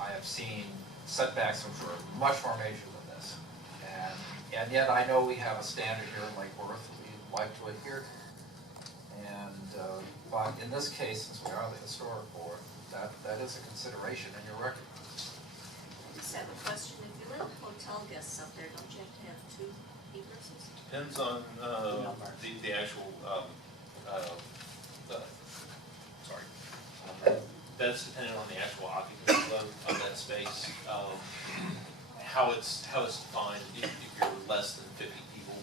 I have seen setbacks which were much more major than this. And yet I know we have a standard here in Lake Worth that we'd like to adhere to. And, but in this case, since we are the historic board, that is a consideration in your record. I just have a question. If you let hotel guests up there, don't you have to have 2 egresses? Depends on the actual, that's dependent on the actual occupancy load of that space. How it's defined, if you're less than 50 people,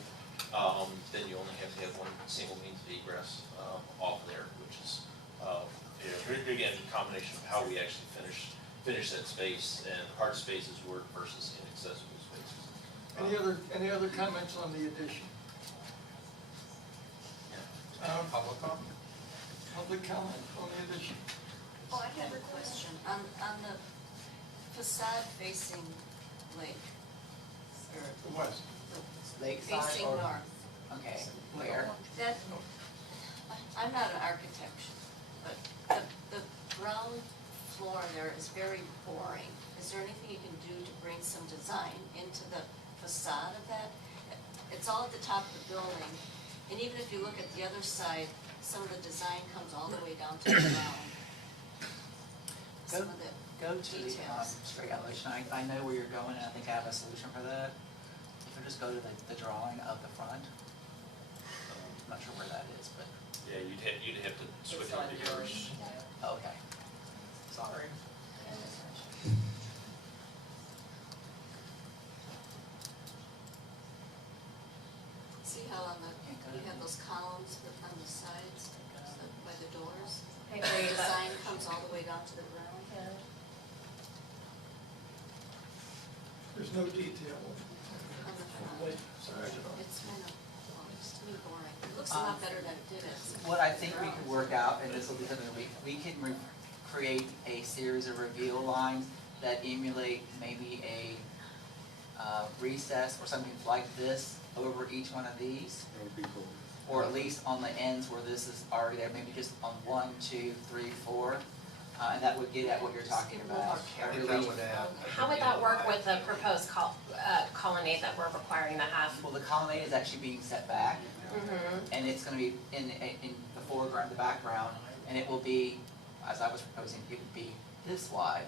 then you only have to have 1 single means of egress off there, which is, again, a combination of how we actually finish that space and hard spaces work versus inaccessible spaces. Any other comments on the addition? Public comment? Public comment on the addition? Oh, I have a question. On the facade facing lake, or The west. Lakeside facing or, north, okay, where? that, I'm not an architect, but the ground floor there is very boring. Is there anything you can do to bring some design into the facade of that? It's all at the top of the building, and even if you look at the other side, some of the design comes all the way down to the ground. Some of the Go to the details. straight elevation. I know where you're going, and I think I have a solution for that. If you just go to the drawing of the front, I'm not sure where that is, but Yeah, you'd have to switch over to yours. okay. Sorry. See how on the, you have those columns on the sides, by the doors? I The agree, but design comes all the way down to the ground. There's no detail. On the front. Sorry. It's kind of, well, it's to me boring. It looks a lot better than it did. What I think we could work out, and this will be something we can create a series of reveal lines that emulate maybe a recess or something like this over each one of these. That would be cool. Or at least on the ends where this is already there, maybe just on 1, 2, 3, 4. And that would get at what you're talking about. I think that would add. how would that work with the proposed colonnade that we're requiring to have? Well, the colonnade is actually being set back, Mm-hmm. and it's gonna be in the foreground, the background, and it will be, as I was proposing, it would be this wide,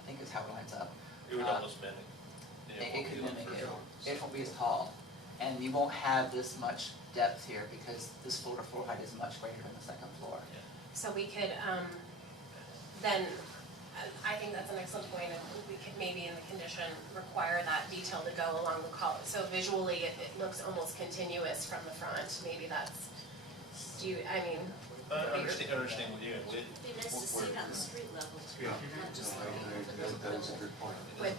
I think is how it lines up. It would almost mimic. It could mimic it. It won't be as tall, and you won't have this much depth here because this floor to floor height is much greater than the second floor. So we could, then, I think that's an excellent point, and we could maybe in the condition require that detail to go along the column. So visually, it looks almost continuous from the front, maybe that's, I mean. I understand what you're doing. It'd be nice to see it on the street level, Yeah. not just like. That was a good point. With,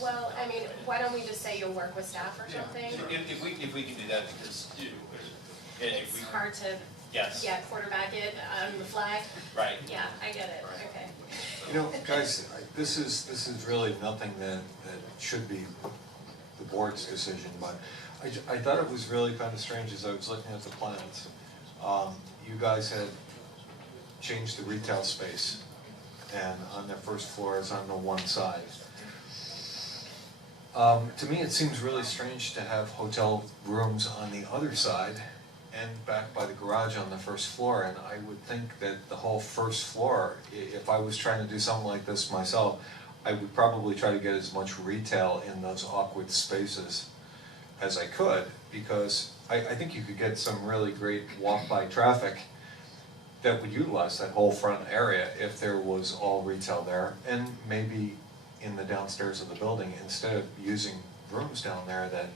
well, I mean, why don't we just say you'll work with staff or something? If we can do that, because if we, It's hard to, yes, yeah, quarterback it on the flag. right. Yeah, I get it, okay. You know, guys, this is really nothing that should be the board's decision, but I thought it was really kind of strange as I was looking at the plans. You guys had changed the retail space, and on the first floor is on the one side. To me, it seems really strange to have hotel rooms on the other side and back by the garage on the first floor, and I would think that the whole first floor, if I was trying to do something like this myself, I would probably try to get as much retail in those awkward spaces as I could, because I think you could get some really great walk-by traffic that would utilize that whole front area if there was all retail there, and maybe in the downstairs of the building, instead of using rooms down there that,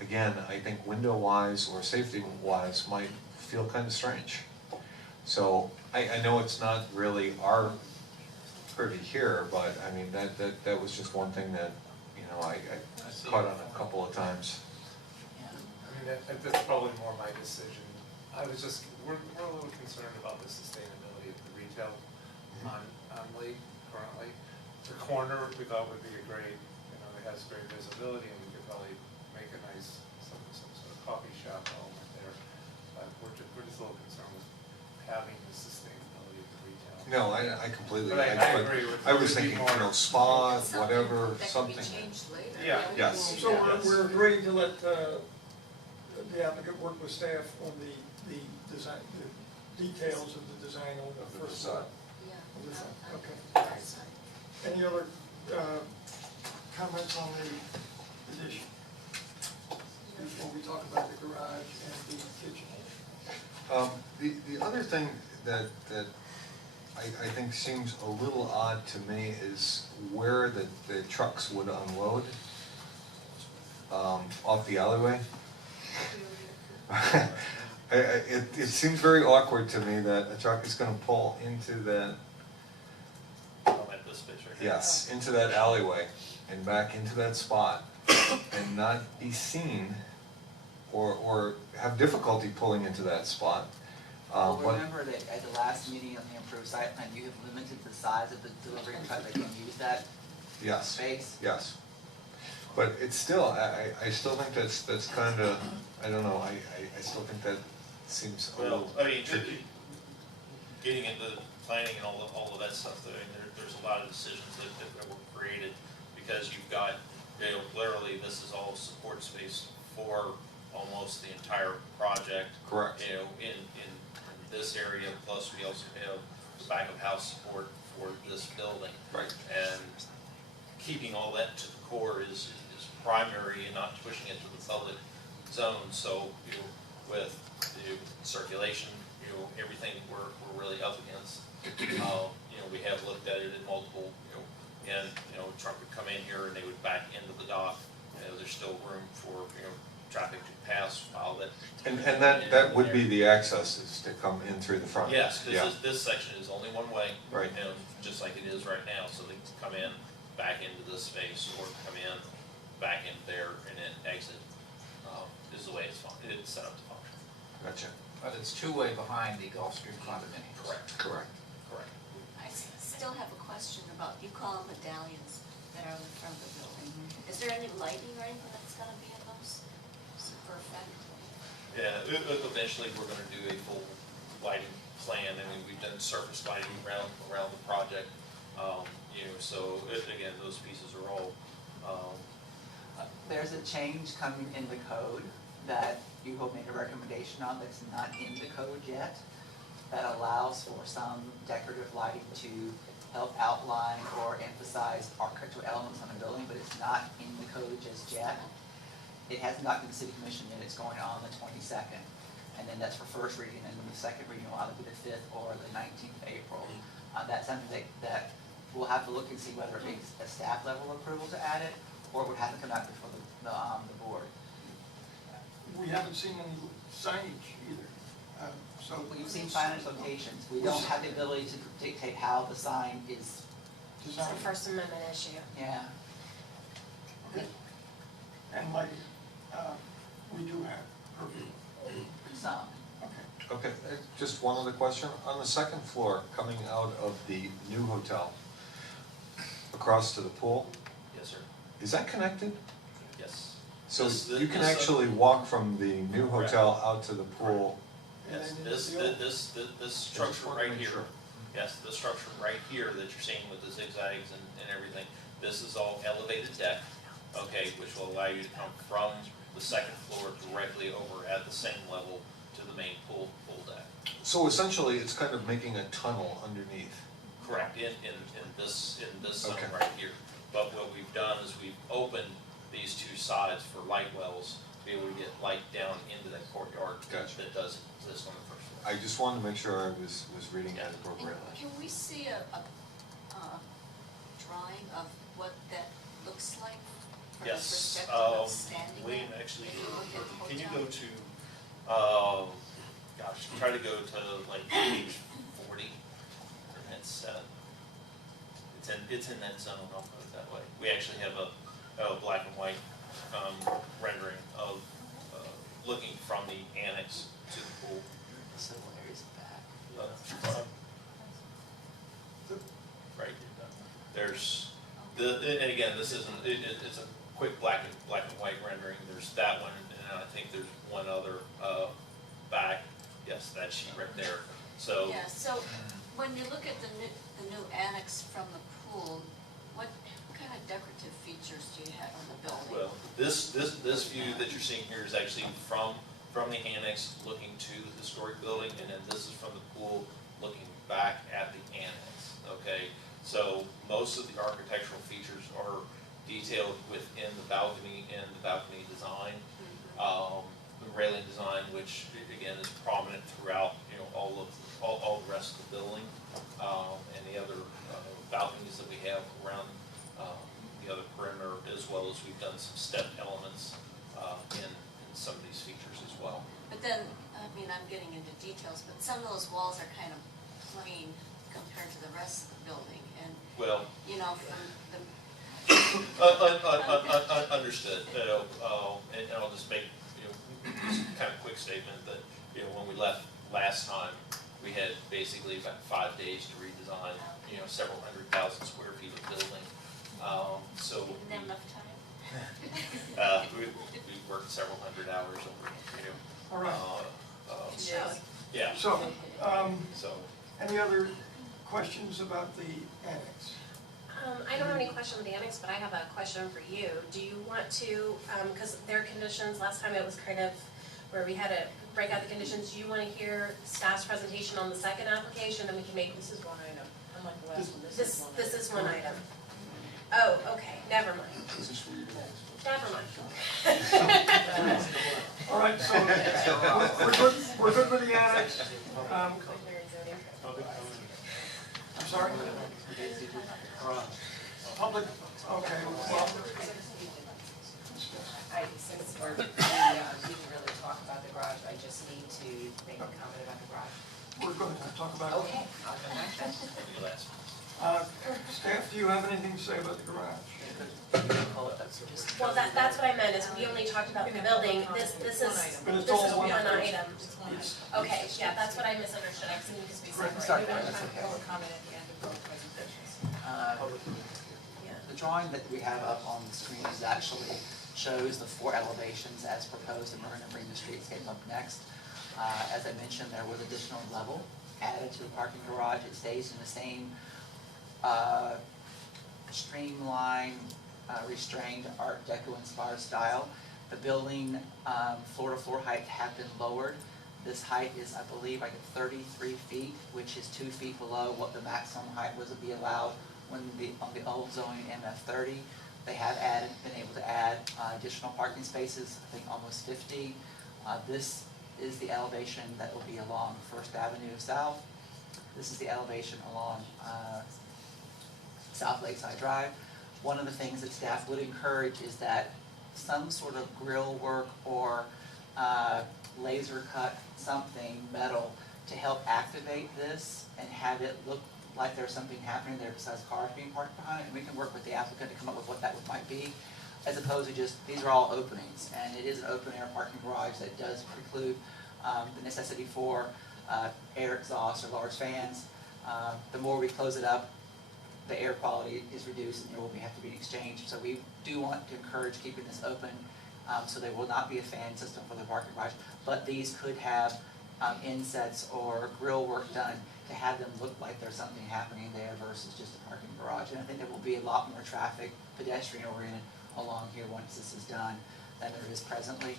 again, I think window-wise or safety-wise might feel kind of strange. So I know it's not really our privy here, but I mean, that was just one thing that, you know, I caught on a couple of times. I mean, that's probably more my decision. I was just, we're a little concerned about the sustainability of the retail on Lake currently. The corner, we thought would be a great, you know, it has great visibility, and we could probably make a nice, some sort of coffee shop element there. But we're just a little concerned with having the sustainability of the retail. No, I completely, But I agree with. I was it would be thinking, more- you know, spa, Something whatever, that something. can be changed later. Yeah. we Yes. can- So Yes. we're agreeing to let the applicant work with staff on the design, the details of the design on Of the the first facade. floor. Yeah. Of the- I'm- okay. I'm sorry. Any other comments on the addition? Before we talk about the garage and the kitchen. The other thing that I think seems a little odd to me is where the trucks would unload, off the alleyway. It seems very awkward to me that a truck is gonna pull into that, At this space right here. yes, into that alleyway and back into that spot and not be seen or have difficulty pulling into that spot. Well, But- remember that at the last meeting on the improved site plan, you have limited the size of the delivery truck that can use that Yes, space. yes. But it's still, I still think that's kinda, I don't know, I still think that seems a Well, little I mean, tricky. getting into planning and all of that stuff, I mean, there's a lot of decisions that were created because you've got, you know, literally, this is all support space for almost the entire project. Correct. You know, in this area, plus we also have back of house support for this building. Right. And keeping all that to the core is primary and not pushing it to the public zone. So, you know, with the circulation, you know, everything we're really up against. You know, we have looked at it in multiple, you know, and, you know, a truck would come in here and they would back into the dock. You know, there's still room for, you know, traffic to pass while that. And that would be the access, is to come in through the front. Yes, Yeah. because this section is only one way. Right. You know, just like it is right now, so they can come in, back into this space, or come in, back in there, and then exit, is the way it's set up to function. Gotcha. But it's two-way behind the Gulf Street condominiums. Correct. Correct. Correct. I still have a question about, you call them medallions that are in the front of the building. Is there any lighting or anything that's gonna be in those? Super effect? Yeah, eventually, we're gonna do a full lighting plan. I mean, we've done surface lighting around the project. You know, so, again, those pieces are all, There's a change coming in the code that you will make a recommendation on that's not in the code yet, that allows for some decorative lighting to help outline or emphasize architectural elements on a building, but it's not in the code just yet. It hasn't gotten to the city commission yet, it's going on the 22nd. And then that's for first reading, and then the second reading will either be the 5th or the 19th of April. That's something that we'll have to look and see whether it makes a staff level approval to add it, or it would have to come out before the board. We haven't seen any signage either, so. We've seen signage locations, we don't have the ability to dictate how the sign is, It's a Design. First Amendment issue. yeah. Okay. And like, we do have purview. Some. Okay. Okay, just one other question. On the second floor, coming out of the new hotel, across to the pool, yes, sir, is that connected? yes. So This- you can this, actually walk from the new Correct. hotel out to the pool? And Yes, then this the old- this structure wanna right make here, sure. yes, the structure right here that you're seeing with the zigzags and everything, this is all elevated deck, okay, which will allow you to come from the second floor directly over at the same level to the main pool deck. So essentially, it's kind of making a tunnel underneath. Correct, in this zone Okay. right here. But what we've done is we've opened these two sides for light wells, to be able to get light down into that courtyard Gotcha. that does exist on the first floor. I just wanted to make sure I was reading that And appropriately. can we see a drawing of what that looks like? From the Yes, perspective of standing Wayne, there? actually, Maybe look at the can you hotel. go to, gosh, try to go to like page 40, and it's in that zone, I'll put it that way. We actually have a black and white, rendering of, looking from the annex to the pool. Civil areas back. Right, there's, and again, this isn't, it's a quick black and white rendering, there's that one, and I think there's one other, back, yes, that sheet right there, so. Yeah, so when you look at the new annex from the pool, what kind of decorative features do you have on the building? Well, this view that you're seeing here is actually from the annex looking to the historic building, and then this is from the pool looking back at the annex, okay? So most of the architectural features are detailed within the balcony and the balcony design. The railing design, which again is prominent throughout, all the rest of the building, and the other balconies that we have around the other perimeter, as well as we've done some step elements in some of these features as well. But then, I mean, I'm getting into details, but some of those walls are kind of plain compared to the rest of the building, and, Well, from the, understood, and I'll just make, just kind of quick statement that, when we left last time, we had basically about 5 days to redesign, several 100,000 square feet of building. So didn't have enough time. we worked several hundred hours over, All right. yeah, So, so. any other questions about the annex? I don't have any question with the annex, but I have a question for you. Do you want to, because their conditions, last time it was kind of where we had to break out the conditions, do you want to hear staff's presentation on the second application, and we can make, This is one item, unlike the last one, this this is one item? Oh, okay, never mind. Never mind. All right, so we're good with the annex. I'm sorry? Public, okay, well, since we didn't really talk about the garage, I just need to make a comment about the garage. we're going to talk about it. Okay, I'll come back then. Staff, do you have anything to say about the garage? Well, that's what I meant, is we only talked about the building, this is But it's one all one item. item. It's one item. Okay, yeah, that's what I misunderstood, I was thinking because we Right, separated. We want that's time for okay. public comment at the end of both presentations. The drawing that we have up on the screen is actually shows the 4 elevations as proposed, and we're going to bring the streetscape up next. As I mentioned, there was additional level added to the parking garage. It stays in the same streamlined, restrained Art Deco inspired style. The building floor-to-floor height have been lowered. This height is, I believe, like 33 feet, which is 2 feet below what the maximum height was to be allowed when on the old zoning MF30. They have been able to add additional parking spaces, I think almost 50. This is the elevation that will be along First Avenue South. This is the elevation along South Lakeside Drive. One of the things that staff would encourage is that some sort of grill work or laser cut something, metal, to help activate this and have it look like there's something happening there besides cars being parked behind it. And we can work with the applicant to come up with what that might be, as opposed to just, these are all openings. And it is an open air parking garage that does preclude the necessity for air exhaust or large fans. The more we close it up, the air quality is reduced and there will have to be an exchange. So we do want to encourage keeping this open, so there will not be a fan system for the parking garage. But these could have insets or grill work done to have them look like there's something happening there versus just a parking garage. And I think there will be a lot more traffic, pedestrian oriented, along here once this is done than there is presently.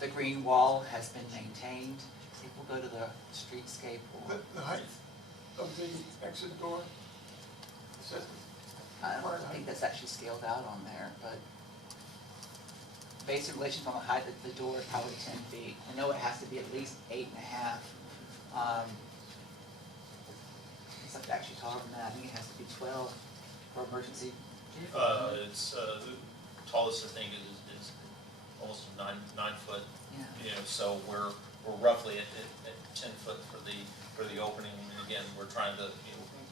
The green wall has been maintained. If we'll go to the streetscape or The height of the exit door? Is that I don't think that's actually scaled out on there, but based in relation on the height of the door is probably 10 feet. I know it has to be at least 8.5. It's like actually taller than that. I think it has to be 12 for emergency. It's, the tallest I think is almost 9 foot, Yeah. So we're roughly at 10 foot for the opening. And again, we're trying to,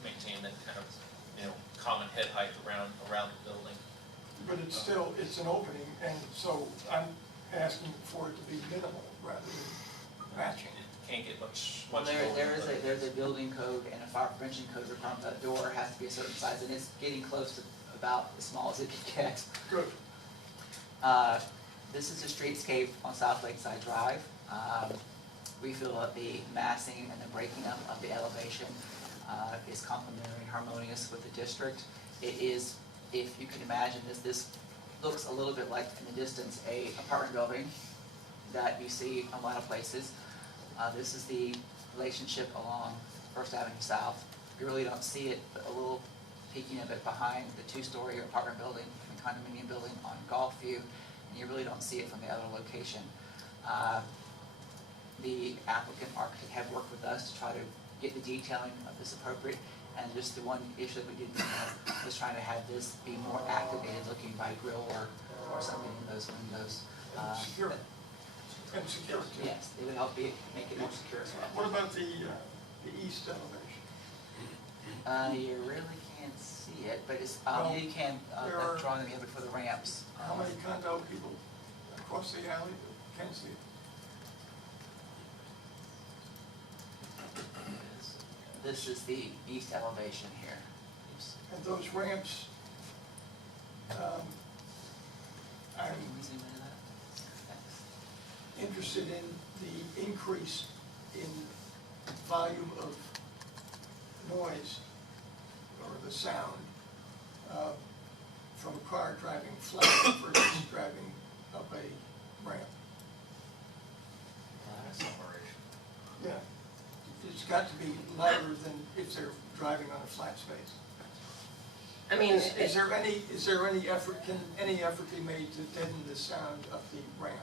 maintain that kind of, common head height around the building. But it's still, it's an opening, and so I'm asking for it to be minimal rather than matching. It can't get much Well, lower, but- there's a building code and a fire prevention code requirement that door has to be a certain size, and it's getting close to about as small as it can get. Good. This is a streetscape on South Lakeside Drive. We feel that the massing and the breaking up of the elevation is complementary and harmonious with the district. It is, if you can imagine this looks a little bit like in the distance a apartment building that you see in a lot of places. This is the relationship along First Avenue South. You really don't see it, but a little peeking of it behind the two-story apartment building and condominium building on Gulfview, and you really don't see it from the other location. The applicant architect had worked with us to try to get the detailing of this appropriate, and just the one issue that we didn't have was trying to have this be more activated, looking by grill work or something in those windows. Secure. And security. Yes, it would help make it more secure as well. What about the east elevation? You really can't see it, but it's, Well, you can, there are- that drawing that we have it for the ramps. How many condo people across the alley that can't see it? This is the east elevation here. And those ramps, I'm Can we zoom into that? Thanks. interested in the increase in volume of noise or the sound from a car driving flat versus driving up a ramp. Acceleration. Yeah. It's got to be louder than if they're driving on a flat space. I mean, Is there any effort, can any effort be made to deaden the sound up the ramp?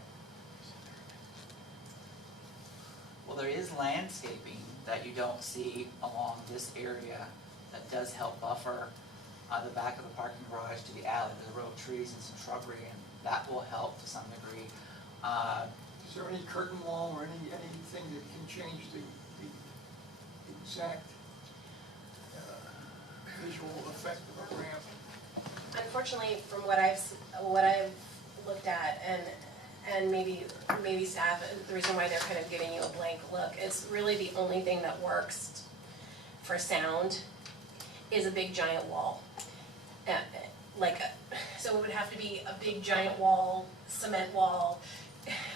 Well, there is landscaping that you don't see along this area that does help buffer the back of the parking garage to the alley. There's a row of trees and some shrubbery, and that will help to some degree. Is there any curtain wall or anything that can change the exact visual effect of a ramp? unfortunately, from what I've looked at, and maybe staff, the reason why they're kind of giving you a blank look is really the only thing that works for sound is a big giant wall. So it would have to be a big giant wall, cement wall,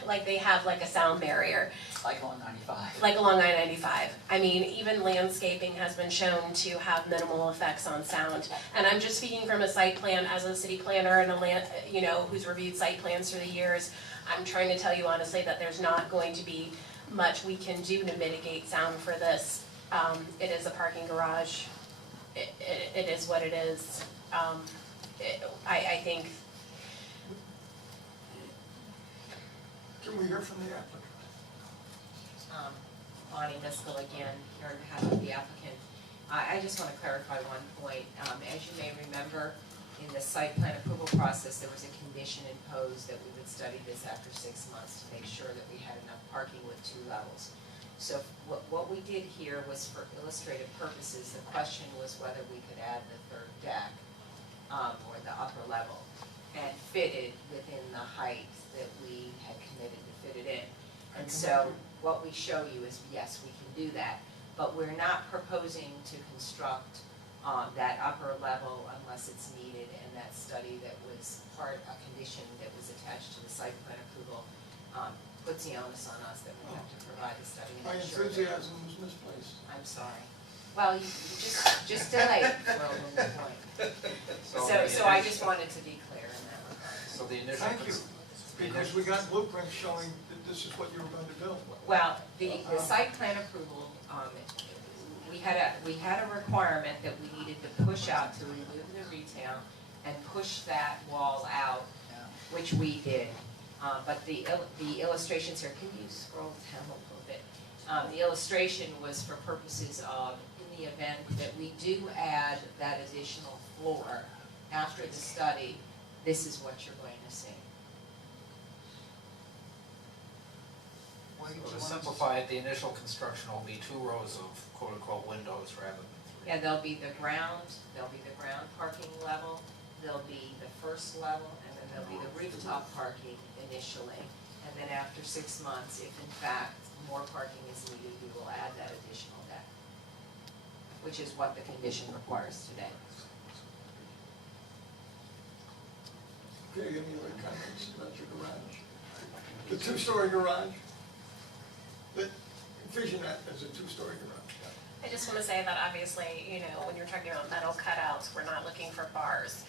like they have like a sound barrier. Like along 95. Like along I-95. I mean, even landscaping has been shown to have minimal effects on sound. And I'm just speaking from a site plan, as a city planner and who's reviewed site plans through the years. I'm trying to tell you honestly that there's not going to be much we can do to mitigate sound for this. It is a parking garage. It is what it is. I think. Can we hear from the applicant? Bonnie Miskell again, here on behalf of the applicant. I just want to clarify one point. As you may remember, in the site plan approval process, there was a condition imposed that we would study this after 6 months to make sure that we had enough parking with 2 levels. So what we did here was for illustrative purposes. The question was whether we could add the 3rd deck or the upper level and fit it within the height that we had committed to fit it in. And so what we show you is, yes, we can do that, but we're not proposing to construct that upper level unless it's needed, and that study that was a condition that was attached to the site plan approval puts the onus on us that we have to provide the study. and My make sure that- enthusiasm was misplaced. I'm sorry. Well, you just delay it for a little point. So I just wanted to be clear in that regard. So the initial. Thank you, because we got blueprints showing that this is what you were going to build. Well, the site plan approval, we had a requirement that we needed to push out to remove the retail and push that wall out, which we did. But the illustrations here, can you scroll down a little bit? The illustration was for purposes of, in the event that we do add that additional floor after the study, this is what you're going to see. So to simplify it, the initial construction will be 2 rows of quote-unquote windows rather than 3. Yeah, there'll be the ground parking level, there'll be the first level, and then there'll be the rooftop parking initially. And then after 6 months, if in fact more parking is needed, we will add that additional deck, which is what the condition requires today. Okay, any other comments about your garage? The 2-story garage? But envision that as a 2-story garage. I just wanna say that obviously, you know, when you're talking about metal cutouts, we're not looking for bars.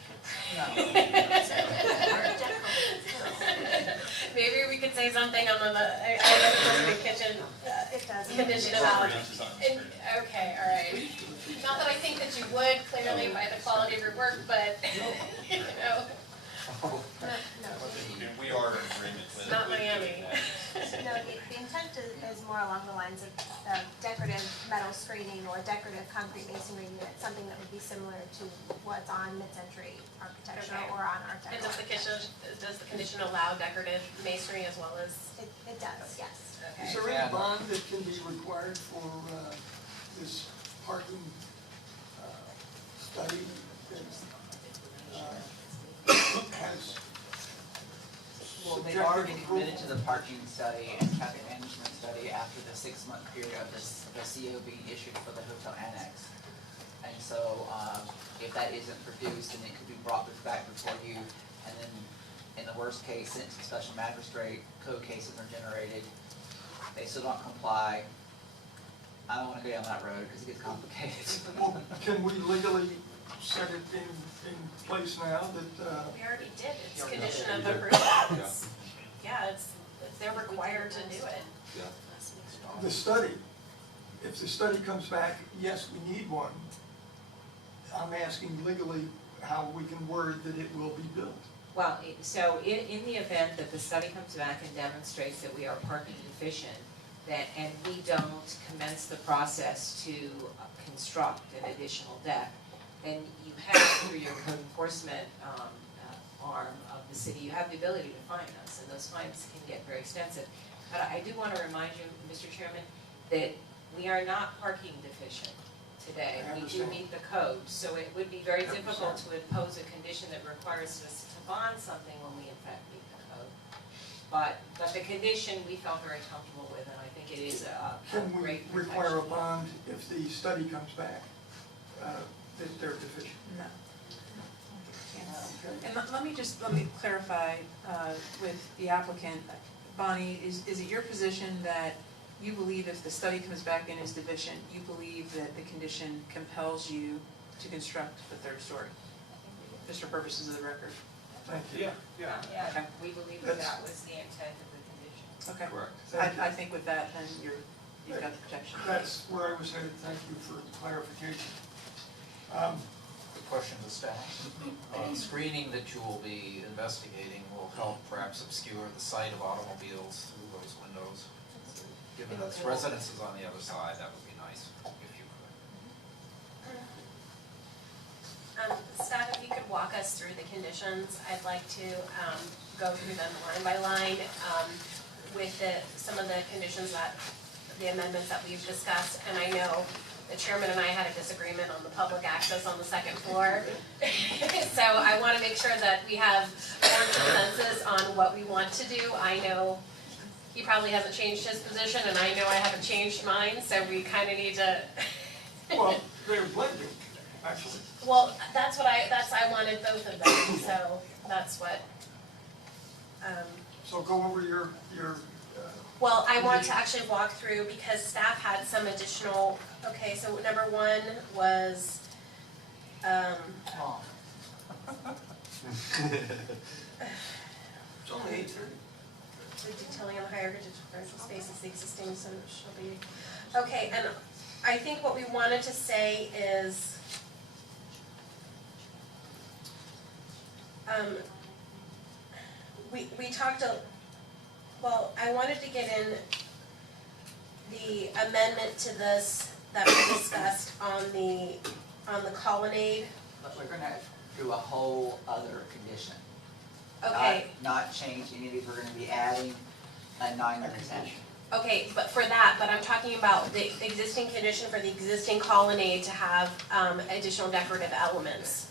Maybe we could say something on the, I know it's supposed to be kitchen, It does. condition about, and, okay, all right. Not that I think that you would, clearly, by the quality of your work, but, you know. And we are in agreement with. It's not Miami. No, the intent is more along the lines of decorative metal screening or decorative concrete masonry unit, something that would be similar to what's on mid-century architecture Okay. or on Art And Deco. does the condition allow decorative masonry as well as, It does, yes. okay. Is there any bond that can be required for this parking study that has Well, they've subjective already approval? committed to the parking study and traffic management study after the 6-month period of this, the CO being issued for the hotel annex. And so, if that isn't produced, then it could be brought back before you, and then, in the worst case, sent to special magistrate, code cases are generated, they still don't comply. I don't wanna go down that road, because it gets complicated. Well, can we legally set it in place now that, We already did, it's Yeah, condition we of did. approval. It's- Yeah, they're required to do it. the study, if the study comes back, yes, we need one, I'm asking legally how we can word that it will be built. Well, so in the event that the study comes back and demonstrates that we are parking deficient, that, and we don't commence the process to construct an additional deck, then you have, through your code enforcement arm of the city, you have the ability to fine us, and those fines can get very expensive. But I do want to remind you, Mr. Chairman, that we are not parking deficient today. I We do understand. meet the code, so it would be very I difficult understand. to impose a condition that requires us to bond something when we in fact meet the code. But the condition we felt very comfortable with, and I think it is a Can we great require a protection. bond if the study comes back that they're deficient? No. Okay. And let me clarify with the applicant. Bonnie, is it your position that you believe if the study comes back and is deficient, you believe that the condition compels you to construct the third story? Just for purposes of the record. Thank you. Yeah. Yeah, we believe that that was the intent of the condition. Okay. Correct. Thank you. I think with that, then you've got the protection. That's where I was headed, thank you for clarification. The question to staff, screening that you will be investigating will help perhaps obscure the sight of automobiles through those windows. Given that the residence is on the other side, that would be nice if you could. Staff, if you could walk us through the conditions, I'd like to go through them line by line with some of the conditions that, the amendments that we've discussed. And I know the chairman and I had a disagreement on the public access on the second floor. So I want to make sure that we have more consensus on what we want to do. I know he probably hasn't changed his position, and I know I haven't changed mine, so we kind of need to. Well, they're blending, actually. Well, I wanted both of them, so that's what, So go over your well, I want to actually walk through, because staff had some additional, okay, so number one was, Oh, it's only 8:30. the detailing of the higher commercial spaces, the existing, so it shall be, okay, and I think what we wanted to say is, we talked well, I wanted to get in the amendment to this that we discussed on the colonnade. but we're gonna do a whole other condition. Okay, Not change any of these, we're gonna be adding a 9 or 10. okay, but I'm talking about the existing condition for the existing colonnade to have additional decorative elements.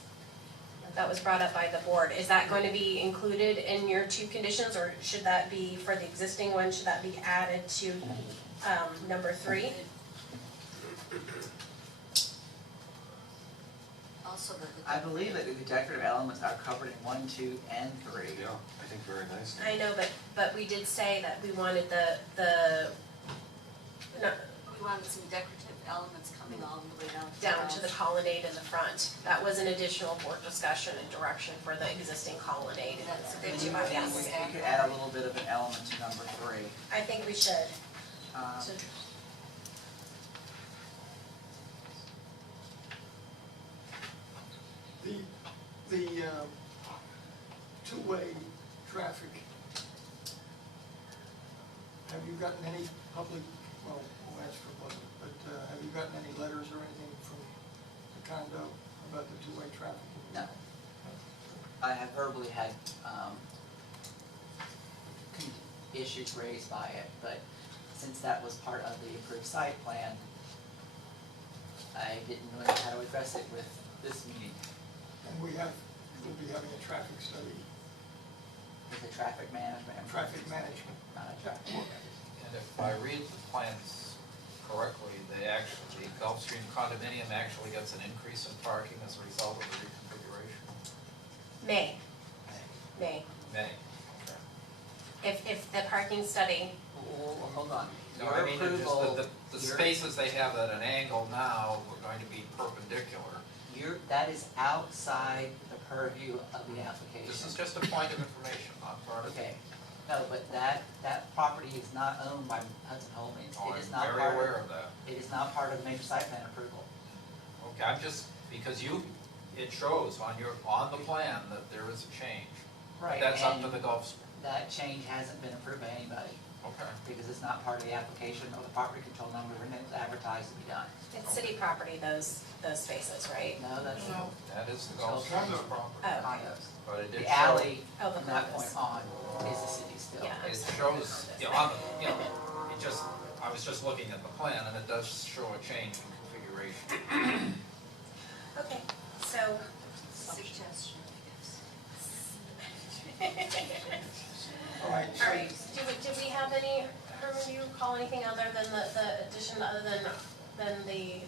That was brought up by the board. Is that going to be included in your two conditions, or should that be, for the existing one, should that be added to number 3? Also, the. I believe that the decorative elements are covered in 1, 2, and 3. Yeah, I think very nice. I know, but we did say that we wanted we We wanted some decorative elements coming all the way down. down to the colonnade in the front. That was an additional board discussion and direction for the existing colonnade. That's a Then good you one. might, we could add a little bit of an element to number 3. I think we should. Um, The two-way traffic, have you gotten any public, well, we'll ask for public, but have you gotten any letters or anything from the condo about the two-way traffic? No. I have verbally had issues raised by it, but since that was part of the approved site plan, I didn't know how to address it with this meeting. And we'll be having a traffic study, With the traffic management. traffic management. Not a traffic. And if I read the plans correctly, the Gulfstream condominium actually gets an increase in parking as a result of the reconfiguration? May, May, okay. if the parking study, Well, hold on. No, Your I mean, it's just approval, the your- spaces they have at an angle now are going to be perpendicular. that is outside the purview of the application. This is just a point of information, not part of. Okay, no, but that property is not owned by Hudson Holdings. Oh, It is I'm not very part aware of that. It is not part of major site plan approval. Okay, I'm just, because it shows on the plan that there is a change. Right, But that's up to and the Gulfstream. that change hasn't been approved by anybody Okay. because it's not part of the application or the property control number and it was advertised to be done. it's city property, those spaces, right? No, that's That is the Condos. Gulfstream's property. Oh, condos. But it did The show, alley Oh, the from that condos. point on is the city still. Yeah. it shows, it just, I was just looking at the plan and it does show a change in configuration. Okay, so, Suggestion, All right, all right, did we have any, Herman, do you recall anything other than the addition, other than the,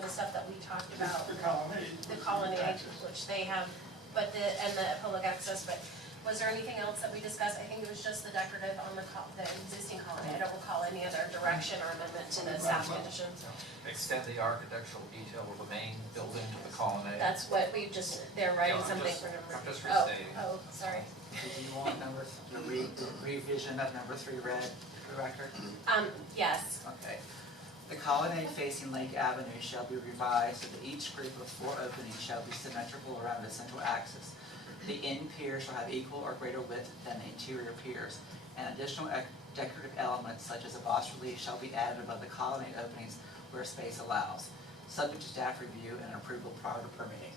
the stuff that we talked about? the colonnade. The colonnade, which they have, and the public access, but was there anything else that we discussed? I think it was just the decorative on the existing colonnade. I don't recall any other direction or amendment to the staff conditions. Extend the architectural detail of the main building to the colonnade. That's what we they're writing Yeah, I'm something just- for number. I'm just restating. Oh, sorry. Did you want the revision of number 3 read for the record? Yes, Okay. The colonnade facing Lake Avenue shall be revised so that each group of 4 openings shall be symmetrical around the central axis. The end piers shall have equal or greater width than the interior piers, and additional decorative elements such as a bas relief shall be added above the colonnade openings where space allows, subject to staff review and approval prior to permitting.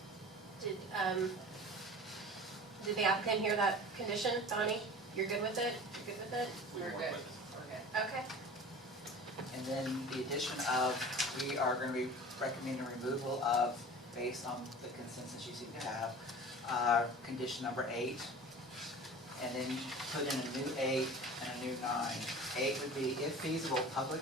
did the applicant hear that condition? Donnie, you're good with it? You're good with it? We're good. Okay. And then the addition of, we are going to be recommending removal of, based on the consensus you seem to have, condition number 8, and then put in a new 8 and a new 9. 8 would be, if feasible, public